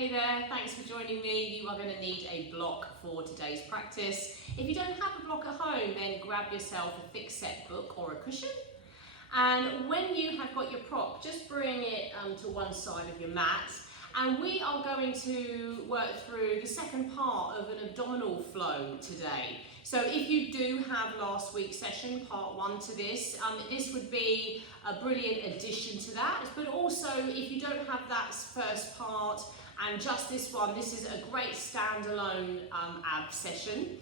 Hey there, thanks for joining me. You are going to need a block for today's practice. If you don't have a block at home, then grab yourself a thick set book or a cushion. And when you have got your prop, just bring it to one side of your mat. And we are going to work through the second part of an abdominal flow today. So if you do have last week's session, part one to this, this would be a brilliant addition to that. But also, if you don't have that first part and just this one, this is a great standalone ab session.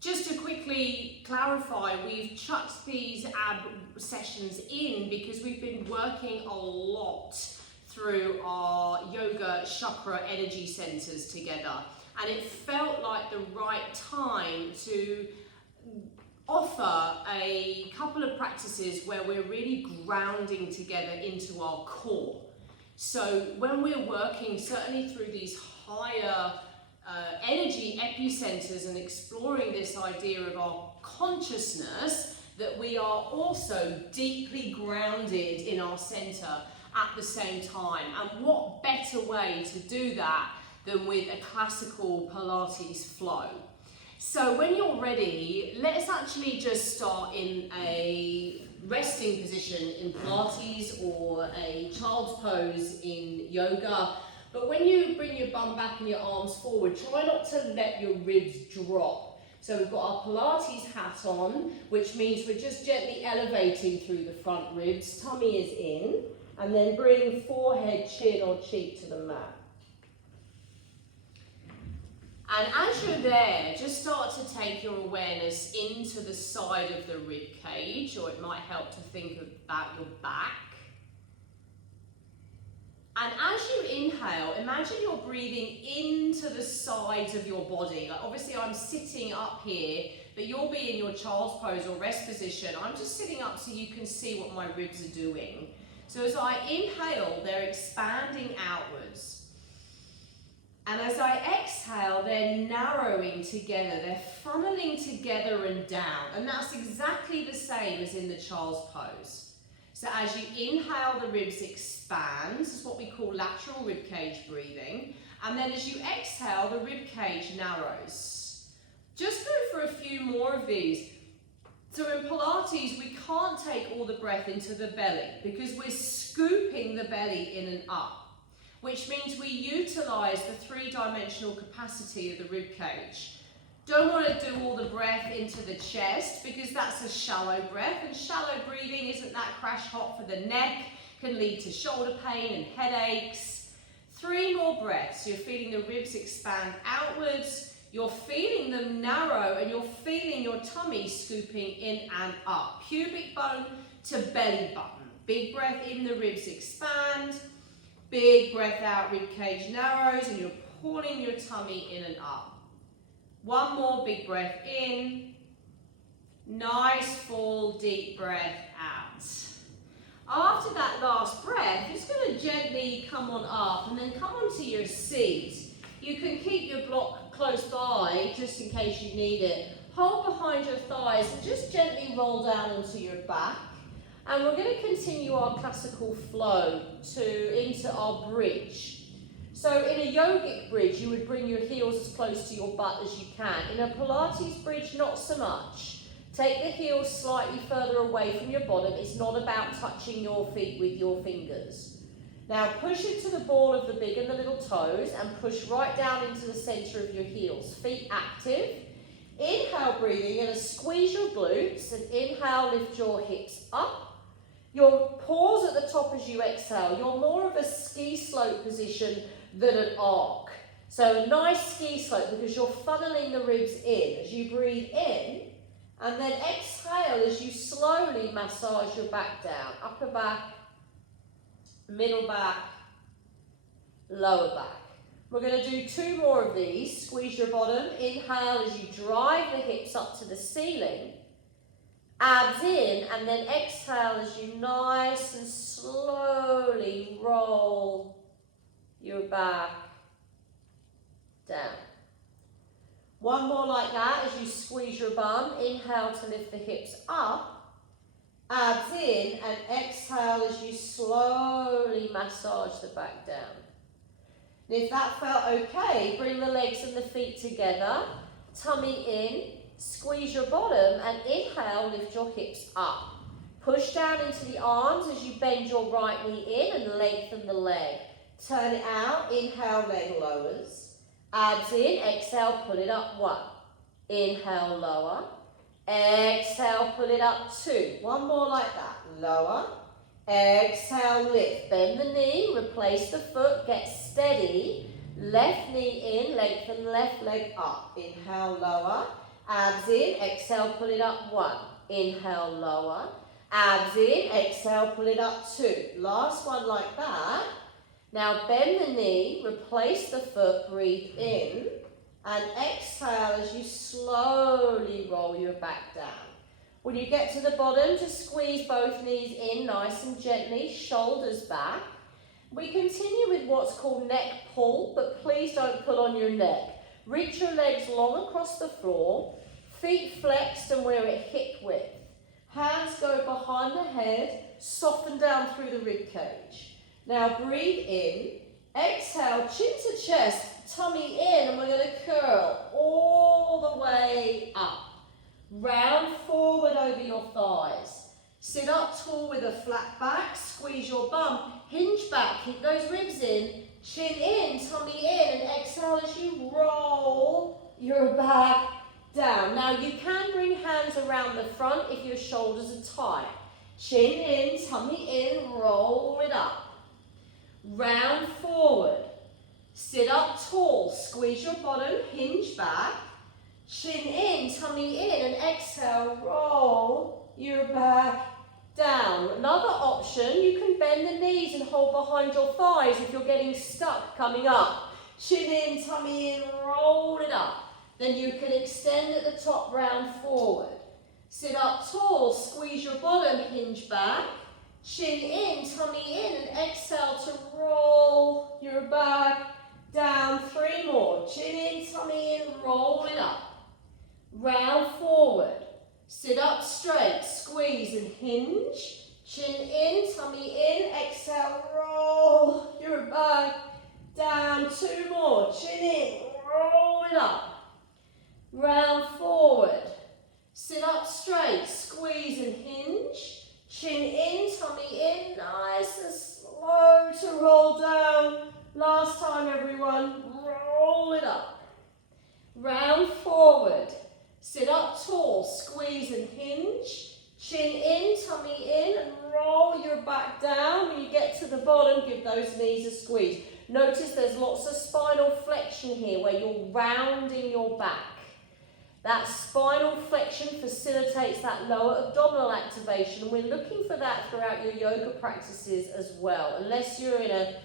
Just to quickly clarify, we've chucked these ab sessions in because we've been working a lot through our yoga chakra energy centers together, and it felt like the right time to offer a couple of practices where we're really grounding together into our core. So when we're working certainly through these higher energy epicenters and exploring this idea of our consciousness, that we are also deeply grounded in our center at the same time. And what better way to do that than with a classical Pilates flow? So when you're ready, let's actually just start in a resting position in Pilates or a child's pose in yoga. But when you bring your bum back and your arms forward, try not to let your ribs drop. So we've got our Pilates hat on, which means we're just gently elevating through the front ribs. Tummy is in. And then bring forehead, chin or cheek to the mat. And as you're there, just start to take your awareness into the side of the rib cage, or it might help to think about your back. And as you inhale, imagine you're breathing into the sides of your body. Like obviously I'm sitting up here, but you'll be in your child's pose or rest position. I'm just sitting up so you can see what my ribs are doing. So as I inhale, they're expanding outwards. And as I exhale, they're narrowing together. They're funneling together and down. And that's exactly the same as in the child's pose. So as you inhale, the ribs expand. This is what we call lateral rib cage breathing. And then as you exhale, the rib cage narrows. Just go for a few more of these. So in Pilates, we can't take all the breath into the belly because we're scooping the belly in and up, which means we utilize the three-dimensional capacity of the rib cage. Don't want to do all the breath into the chest because that's a shallow breath, and shallow breathing isn't that crash hot for the neck, can lead to shoulder pain and headaches. 3 more breaths. You're feeling the ribs expand outwards. You're feeling them narrow and you're feeling your tummy scooping in and up. Pubic bone to belly button. Big breath in, the ribs expand. Big breath out, rib cage narrows and you're pulling your tummy in and up. 1 more big breath in. Nice full deep breath out. After that last breath, just going to gently come on up and then come onto your seat. You can keep your block close by, just in case you need it. Hold behind your thighs and just gently roll down onto your back. And we're going to continue our classical flow into our bridge. So in a yogic bridge, you would bring your heels as close to your butt as you can. In a Pilates bridge, not so much. Take the heels slightly further away from your bottom. It's not about touching your feet with your fingers. Now push into the ball of the big and the little toes and push right down into the center of your heels. Feet active. Inhale, breathing, you're going to squeeze your glutes and inhale, lift your hips up. You'll pause at the top as you exhale. You're more of a ski slope position than an arc. So a nice ski slope because you're funneling the ribs in as you breathe in, and then exhale as you slowly massage your back down. Upper back, middle back, lower back. We're going to do 2 more of these. Squeeze your bottom. Inhale as you drive the hips up to the ceiling. Abs in, and then exhale as you nice and slowly roll your back down. 1 more like that as you squeeze your bum. Inhale to lift the hips up. Abs in and exhale as you slowly massage the back down. And if that felt okay, bring the legs and the feet together, tummy in, squeeze your bottom, and inhale, lift your hips up. Push down into the arms as you bend your right knee in and lengthen the leg. Turn it out, inhale, leg lowers. Abs in, exhale, pull it up, 1. Inhale, lower. Exhale, pull it up, 2. One more like that, lower. Exhale, lift. Bend the knee, replace the foot, get steady. Left knee in, lengthen left leg up. Inhale, lower. Abs in, exhale, pull it up, 1. Inhale, lower. Abs in, exhale, pull it up, 2. Last one like that. Now bend the knee, replace the foot, breathe in, and exhale as you slowly roll your back down. When you get to the bottom, just squeeze both knees in nice and gently, shoulders back. We continue with what's called neck pull, but please don't pull on your neck. Reach your legs long across the floor, feet flexed and we're at hip width. Hands go behind the head, soften down through the rib cage. Now breathe in, exhale, chin to chest, tummy in, and we're going to curl all the way up. Round forward over your thighs. Sit up tall with a flat back, squeeze your bum, hinge back, keep those ribs in, chin in, tummy in, and exhale as you roll your back down. Now you can bring hands around the front if your shoulders are tight. Chin in, tummy in, roll it up. Round forward. Sit up tall, squeeze your bottom, hinge back. Chin in, tummy in, and exhale, roll your back down. Another option, you can bend the knees and hold behind your thighs if you're getting stuck coming up. Chin in, tummy in, roll it up. Then you can extend at the top, round forward. Sit up tall, squeeze your bottom, hinge back. Chin in, tummy in, and exhale to roll your back down. 3 more. Chin in, tummy in, roll it up. Round forward. Sit up straight, squeeze and hinge. Chin in, tummy in, exhale, roll your back down. 2 more. Chin in, roll it up. Round forward. Sit up straight, squeeze and hinge. Chin in, tummy in, nice and slow to roll down. Last time, everyone, roll it up. Round forward. Sit up tall, squeeze and hinge. Chin in, tummy in, and roll your back down. When you get to the bottom, give those knees a squeeze. Notice there's lots of spinal flexion here where you're rounding your back. That spinal flexion facilitates that lower abdominal activation. We're looking for that throughout your yoga practices as well. Unless you're in a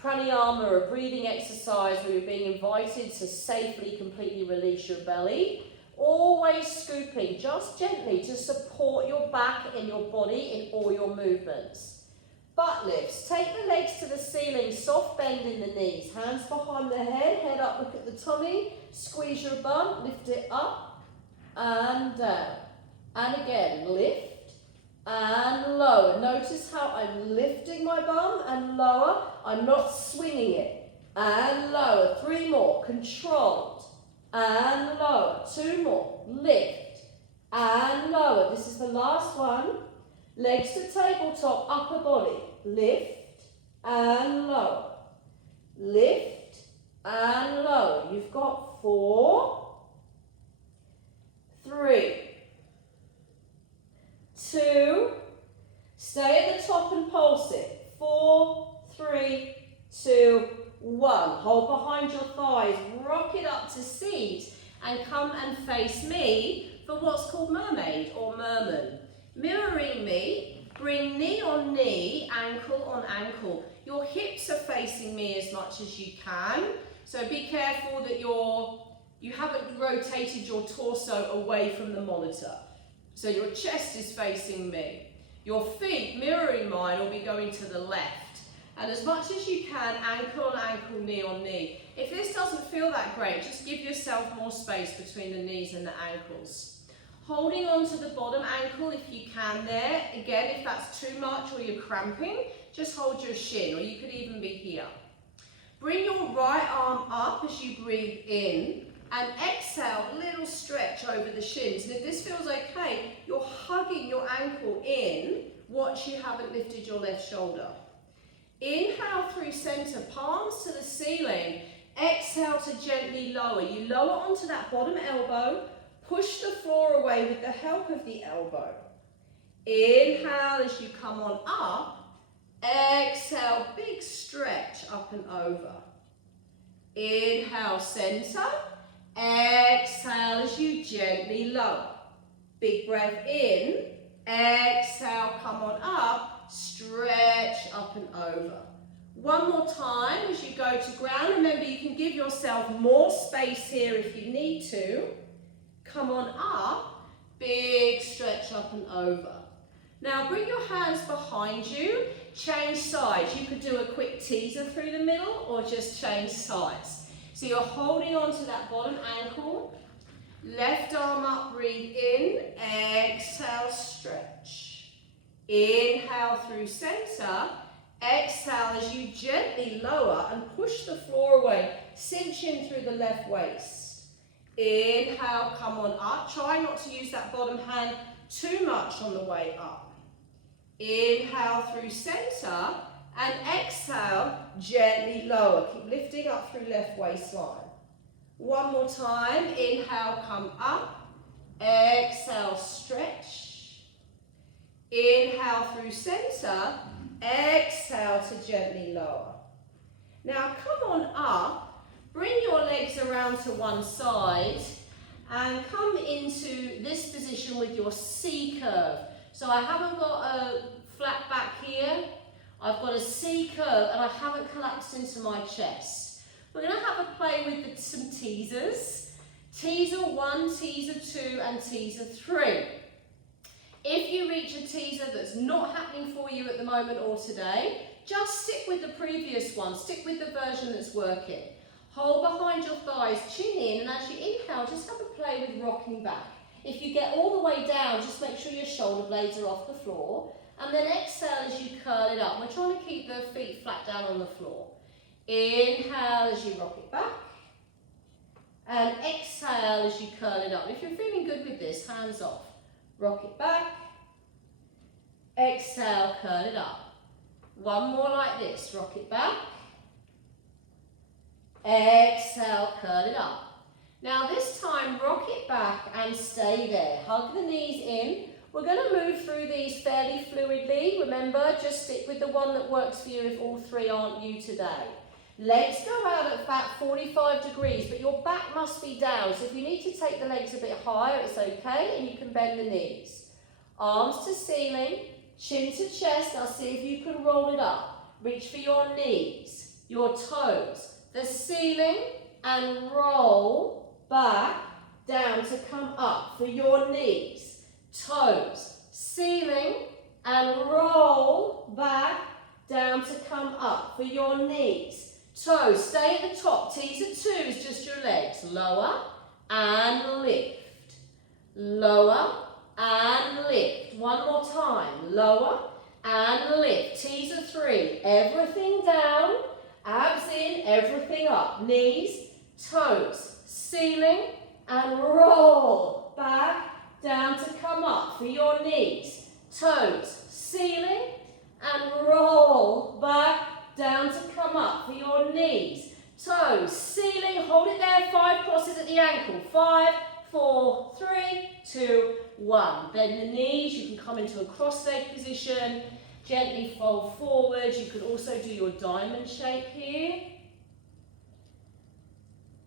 pranayama or a breathing exercise where you're being invited to safely, completely release your belly. Always scooping, just gently, to support your back and your body in all your movements. Butt lifts. Take the legs to the ceiling, soft bend in the knees. Hands behind the head up, look at the tummy. Squeeze your bum, lift it up and down. And again, lift and lower. Notice how I'm lifting my bum and lower. I'm not swinging it. And lower. 3 more. Controlled. And lower. 2 more. Lift and lower. This is the last one. Legs to tabletop, upper body. Lift and lower. Lift and lower. You've got 4, 3, 2. Stay at the top and pulse it. 4, 3, 2, 1. Hold behind your thighs. Rock it up to seat and come and face me for what's called mermaid or merman. Mirroring me, bring knee on knee, ankle on ankle. Your hips are facing me as much as you can. So be careful that you haven't rotated your torso away from the monitor. So your chest is facing me. Your feet, mirroring mine, will be going to the left. And as much as you can, ankle on ankle, knee on knee. If this doesn't feel that great, just give yourself more space between the knees and the ankles. Holding on to the bottom ankle if you can there. Again, if that's too much or you're cramping, just hold your shin, or you could even be here. Bring your right arm up as you breathe in, and exhale, little stretch over the shins. And if this feels okay, you're hugging your ankle in. Watch you haven't lifted your left shoulder. Inhale through center, palms to the ceiling. Exhale to gently lower. You lower onto that bottom elbow. Push the floor away with the help of the elbow. Inhale as you come on up. Exhale, big stretch up and over. Inhale, center. Exhale as you gently lower. Big breath in. Exhale, come on up. Stretch up and over. One more time as you go to ground. Remember, you can give yourself more space here if you need to. Come on up. Big stretch up and over. Now bring your hands behind you. Change sides. You could do a quick teaser through the middle or just change sides. So you're holding on to that bottom ankle. Left arm up, breathe in. Exhale, stretch. Inhale through center. Exhale as you gently lower and push the floor away. Cinch in through the left waist. Inhale, come on up. Try not to use that bottom hand too much on the way up. Inhale through center and exhale, gently lower. Keep lifting up through left waistline. One more time. Inhale, come up. Exhale, stretch. Inhale through center. Exhale to gently lower. Now come on up. Bring your legs around to one side and come into this position with your C curve. So I haven't got a flat back here. I've got a C curve and I haven't collapsed into my chest. We're going to have a play with some teasers. Teaser 1, teaser 2 and teaser 3. If you reach a teaser that's not happening for you at the moment or today, just stick with the previous one. Stick with the version that's working. Hold behind your thighs, chin in, and as you inhale, just have a play with rocking back. If you get all the way down, just make sure your shoulder blades are off the floor. And then exhale as you curl it up. We're trying to keep the feet flat down on the floor. Inhale as you rock it back. And exhale as you curl it up. If you're feeling good with this, hands off. Rock it back. Exhale, curl it up. One more like this. Rock it back. Exhale, curl it up. Now this time, rock it back and stay there. Hug the knees in. We're going to move through these fairly fluidly. Remember, just stick with the one that works for you if all three aren't you today. Legs go out at about 45 degrees, but your back must be down. So if you need to take the legs a bit higher, it's okay, and you can bend the knees. Arms to ceiling, chin to chest. Now see if you can roll it up. Reach for your knees, your toes, the ceiling, and roll back down to come up for your knees, toes, ceiling, and roll back down to come up for your knees. Toes, stay at the top. Teaser 2 is just your legs. Lower and lift. Lower and lift. One more time. Lower and lift. Teaser 3. Everything down. Abs in, everything up. Knees, toes, ceiling, and roll back down to come up for your knees. Toes, ceiling, and roll back down to come up for your knees. Toes, ceiling, hold it there. 5 crosses at the ankle. 5, 4, 3, 2, 1. Bend the knees. You can come into a cross-leg position. Gently fold forward. You could also do your diamond shape here.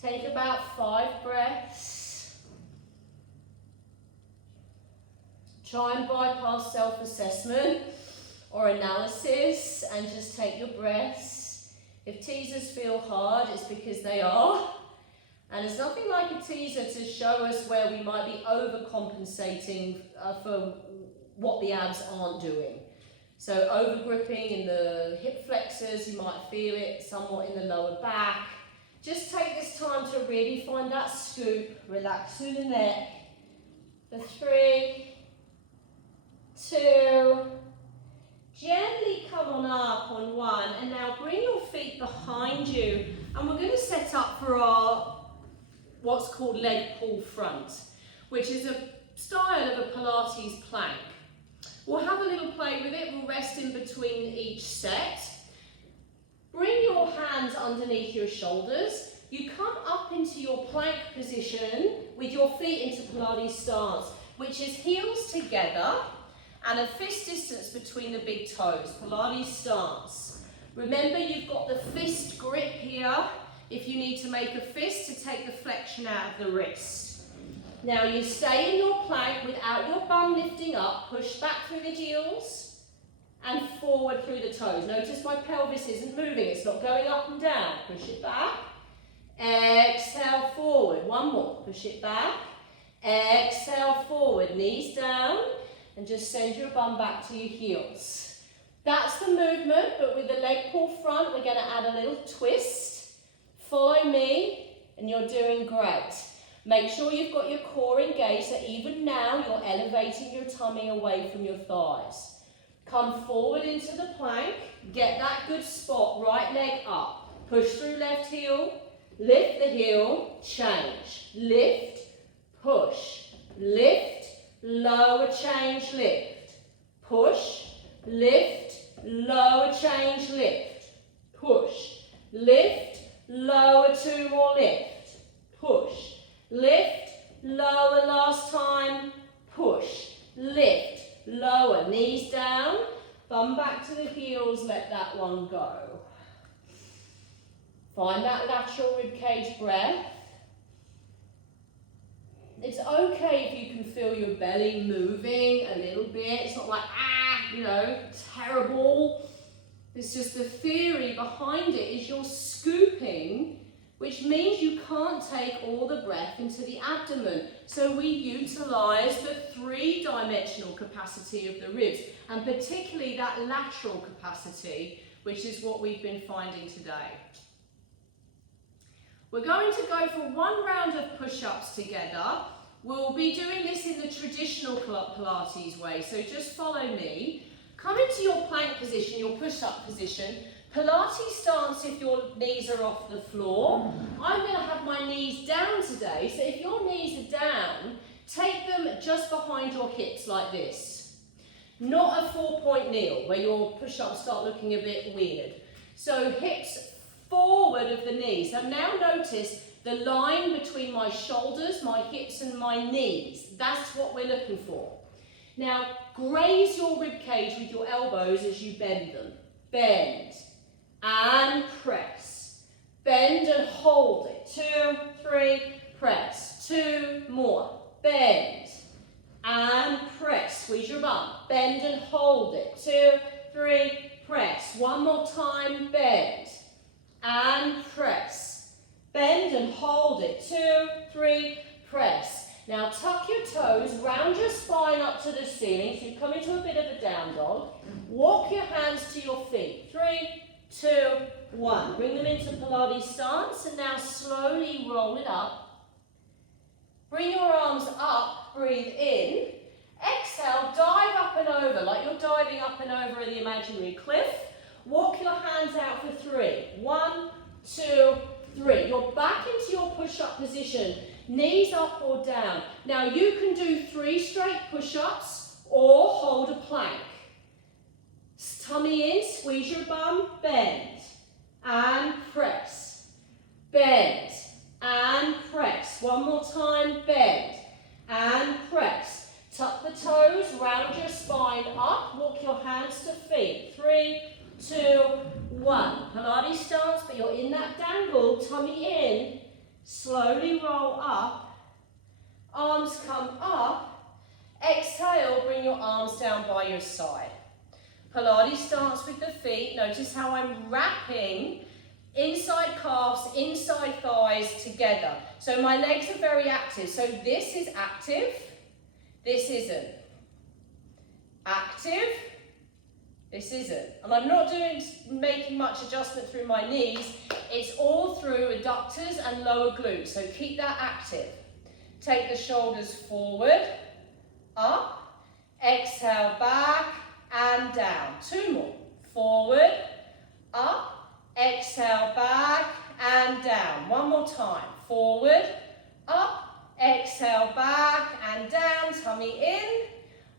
Take about 5 breaths. Try and bypass self-assessment or analysis and just take your breaths. If teasers feel hard, it's because they are. And there's nothing like a teaser to show us where we might be overcompensating for what the abs aren't doing. So over-gripping in the hip flexors, you might feel it somewhat in the lower back. Just take this time to really find that scoop. Relax through the neck. For 3, 2, Gently come on up on one, and now bring your feet behind you, and we're going to set up for our what's called leg pull front, which is a style of a Pilates plank. We'll have a little play with it. We'll rest in between each set. Bring your hands underneath your shoulders. You come up into your plank position with your feet into Pilates stance, which is heels together and a fist distance between the big toes, Pilates stance. Remember, you've got the fist grip here if you need to make a fist to take the flexion out of the wrist. Now you stay in your plank without your bum lifting up, push back through the heels and forward through the toes. Notice my pelvis isn't moving, it's not going up and down. Push it back, exhale forward, one more, push it back, exhale forward, knees down, and just send your bum back to your heels. That's the movement, but with the leg pull front, we're going to add a little twist. Follow me, and you're doing great. Make sure you've got your core engaged, so even now you're elevating your tummy away from your thighs. Come forward into the plank, get that good spot, right leg up. Push through left heel, lift the heel, change. Lift, push, lift, lower, change, lift, push, lift, lower, change, lift, push, lift, lower, two more, lift, push, lift, lower, last time, push, lift, lower, knees down, bum back to the heels, let that one go. Find that lateral ribcage breath. It's okay if you can feel your belly moving a little bit. It's not like, terrible. It's just the theory behind it is you're scooping, which means you can't take all the breath into the abdomen. So we utilize the three-dimensional capacity of the ribs, and particularly that lateral capacity, which is what we've been finding today. We're going to go for one round of push-ups together. We'll be doing this in the traditional Pilates way, so just follow me. Come into your plank position, your push-up position. Pilates stance if your knees are off the floor. I'm going to have my knees down today, so if your knees are down, take them just behind your hips like this. Not a 4-point kneel, where your push-ups start looking a bit weird. So hips forward of the knees. So now notice the line between my shoulders, my hips and my knees. That's what we're looking for. Now graze your rib cage with your elbows as you bend them. Bend and press. Bend and hold it. 2, 3, press. 2 more. Bend and press. Squeeze your bum. Bend and hold it. 2, 3, press. One more time. Bend and press. Bend and hold it. 2, 3, press. Now tuck your toes, round your spine up to the ceiling, so you come into a bit of a down dog. Walk your hands to your feet. 3, 2, 1. Bring them into Pilates stance, and now slowly roll it up. Bring your arms up, breathe in. Exhale, dive up and over, like you're diving up and over the imaginary cliff. Walk your hands out for 3. 1, 2, 3. You're back into your push-up position. Knees up or down. Now you can do 3 straight push-ups or hold a plank. Tummy in, squeeze your bum, bend and press. Bend and press. One more time, bend and press. Tuck the toes, round your spine up, walk your hands to feet. 3, 2, 1. Pilates stance, but you're in that dangle, tummy in. Slowly roll up, arms come up, exhale, bring your arms down by your side. Pilates stance with the feet, notice how I'm wrapping inside calves, inside thighs together. So my legs are very active, so this is active, this isn't. Active, this isn't. And I'm not making much adjustment through my knees. It's all through adductors and lower glutes. So keep that active. Take the shoulders forward, up, exhale back, and down. 2 more. Forward, up, exhale, back and down. 1 more time. Forward, up, exhale, back and down. Tummy in.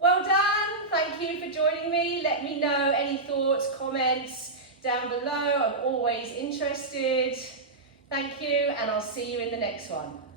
Well done. Thank you for joining me. Let me know any thoughts, comments down below. I'm always interested. Thank you, and I'll see you in the next one.